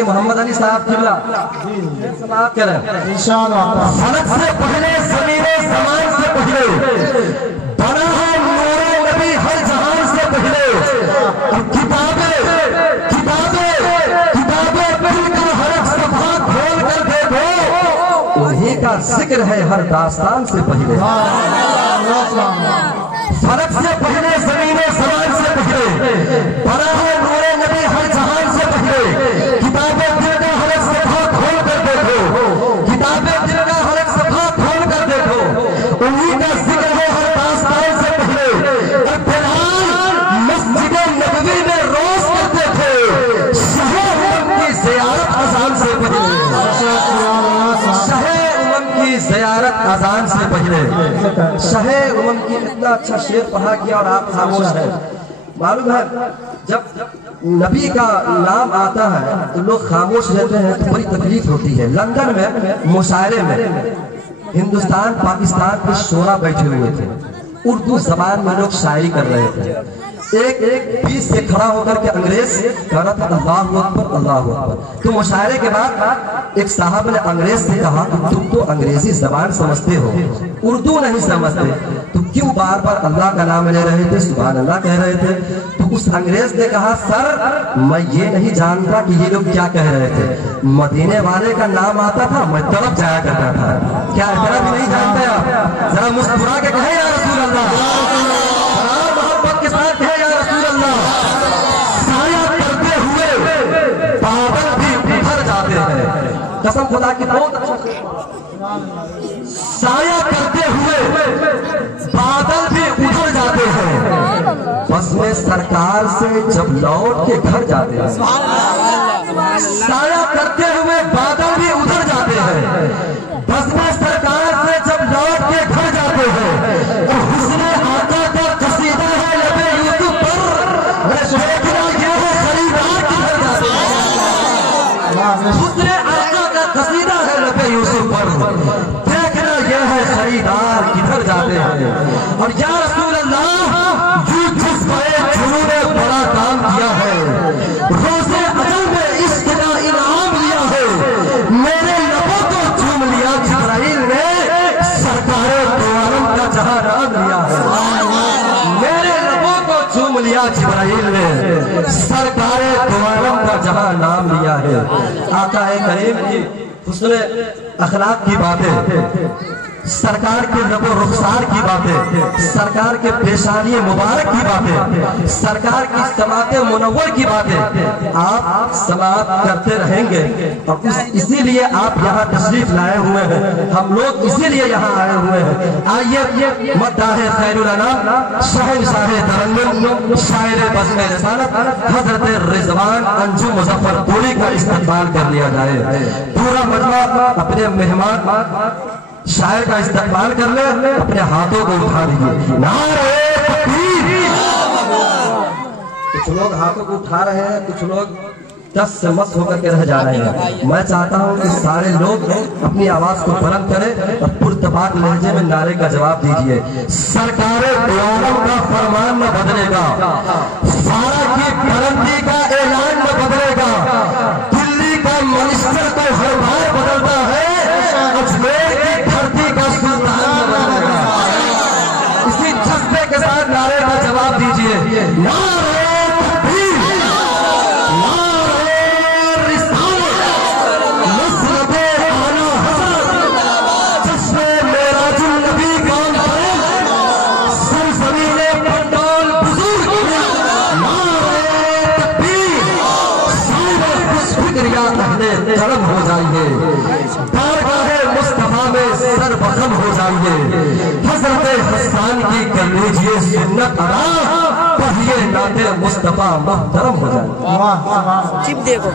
قاری محمد علی صاحب قبلہ سماعت کریں انشاءاللہ۔ فلک سے پہلے زمین زمان سے پہلے بڑا ہے نور نبی ہر جہان سے پہلے، اور کتابیں دل کا ہر ایک صفحہ کھول کر دیکھو، انہیں کا ذکر ہے ہر داستان سے پہلے۔ فلک سے پہلے زمین زمان سے پہلے بڑا ہے نور نبی ہر جہان سے پہلے، کتابیں دل کا ہر ایک صفحہ کھول کر دیکھو، کتابیں دل کا ہر ایک صفحہ کھول کر دیکھو، انہی کا ذکر ہے ہر داستان سے پہلے۔ اور بلال مسجد نبوی میں روز کرتے تھے شہ امم کی زیارت اذان سے پہلے، شہ امم کی زیارت اذان سے پہلے۔ شہ امم کی اتنا اچھا شعر پڑھا کیا اور آپ خاموش ہیں۔ معلوم ہے جب نبی کا نام آتا ہے تو لوگ خاموش رہتے ہیں تو بڑی تکلیف ہوتی ہے۔ لندن میں مشاعرے میں ہندوستان پاکستان کے شعراء بیٹھے ہوئے تھے، اردو زبان میں لوگ شاعری کر رہے تھے۔ ایک بیچ سے کھڑا ہو کر کے انگریز کہہ رہا تھا اللہ اکبر اللہ اکبر۔ تو مشاعرے کے بعد ایک صاحب نے انگریز سے کہا کہ تم تو انگریزی زبان سمجھتے ہو، اردو نہیں سمجھتے، تو کیوں بار بار اللہ کا نام لے رہے تھے، سبحان اللہ کہہ رہے تھے؟ تو اس انگریز نے کہا سر میں یہ نہیں جانتا کہ یہ لوگ کیا کہہ رہے تھے، مدینے والے کا نام آتا تھا میں طرف جایا کرتا تھا۔ کیا اتنا بھی نہیں جانتے آپ؟ ذرا مسکرا کے کہیں یا رسول اللہ، محبت کے ساتھ کہیں یا رسول اللہ۔ سایہ کرتے ہوئے بادل بھی ادھر جاتے ہیں، قسم خدا کی بہت اچھا، سایہ کرتے ہوئے بادل بھی ادھر جاتے ہیں، بس میں سرکار سے جب لوٹ کے گھر جاتے ہیں۔ سایہ کرتے ہوئے بادل بھی ادھر جاتے ہیں، بس میں سرکار سے جب لوٹ کے گھر جاتے ہیں۔ اور حسن آقا کا قصیدہ ہے لبِ یوسف پر، دیکھنا یہ ہے خریدار کدھر جاتے ہیں۔ حسن آقا کا قصیدہ ہے لبِ یوسف پر، دیکھنا یہ ہے خریدار کدھر جاتے ہیں۔ اور یا رسول اللہ جو جس بڑے جنوں نے بڑا کام کیا ہے، روزے اجل میں عشق کا انعام لیا ہے، میرے لبوں کو چوم لیا جبرائیل نے، سرکار دو عالم کا جہاں نام لیا ہے۔ میرے لبوں کو چوم لیا جبرائیل نے، سرکار دو عالم کا جہاں نام لیا ہے۔ آقا کریم کی حسن اخلاق کی باتیں، سرکار کے لب و رخسار کی باتیں، سرکار کے پیشانی مبارک کی باتیں، سرکار کی سماعت منور کی باتیں آپ سماعت کرتے رہیں گے، اور اسی لیے آپ یہاں تشریف لائے ہوئے ہیں، ہم لوگ اسی لیے یہاں آئے ہوئے ہیں۔ آئیے مداح خیر الانام شہنشاہ ترنم شاعر بزم رسالت حضرت رضوان انجو مظفر پوری کا استقبال کر لیا جائے۔ پورا مجمع اپنے مہمان شاعر کا استقبال کر لے، اپنے ہاتھوں کو اٹھا دیجیے، نعرہ تکبیر۔ کچھ لوگ ہاتھوں کو اٹھا رہے ہیں، کچھ لوگ دس سے مست ہو کر کے رہ جا رہے ہیں۔ میں چاہتا ہوں کہ سارے لوگ اپنی آواز کو بلند کریں اور پرتپاک لہجے میں نعرے کا جواب دیجیے۔ سرکار دو عالم کا فرمان نہ بدلے گا، سارا کی بلندی کا اعلان نہ بدلے گا، دلی کا منسٹر تو ہر بار بدلتا ہے، اجمیر کی دھرتی کا سلطان نہ بدلے گا۔ اسی جذبے کے ساتھ نعرے کا جواب دیجیے، نعرہ کرم ہو جائیے، بارگاہ مصطفیٰ میں سر بخم ہو جائیے، حضرت حسان کی کر لیجیے سنت ادا، پڑھیے نعت مصطفیٰ محترم ہو جائیے۔ چپ دیکھو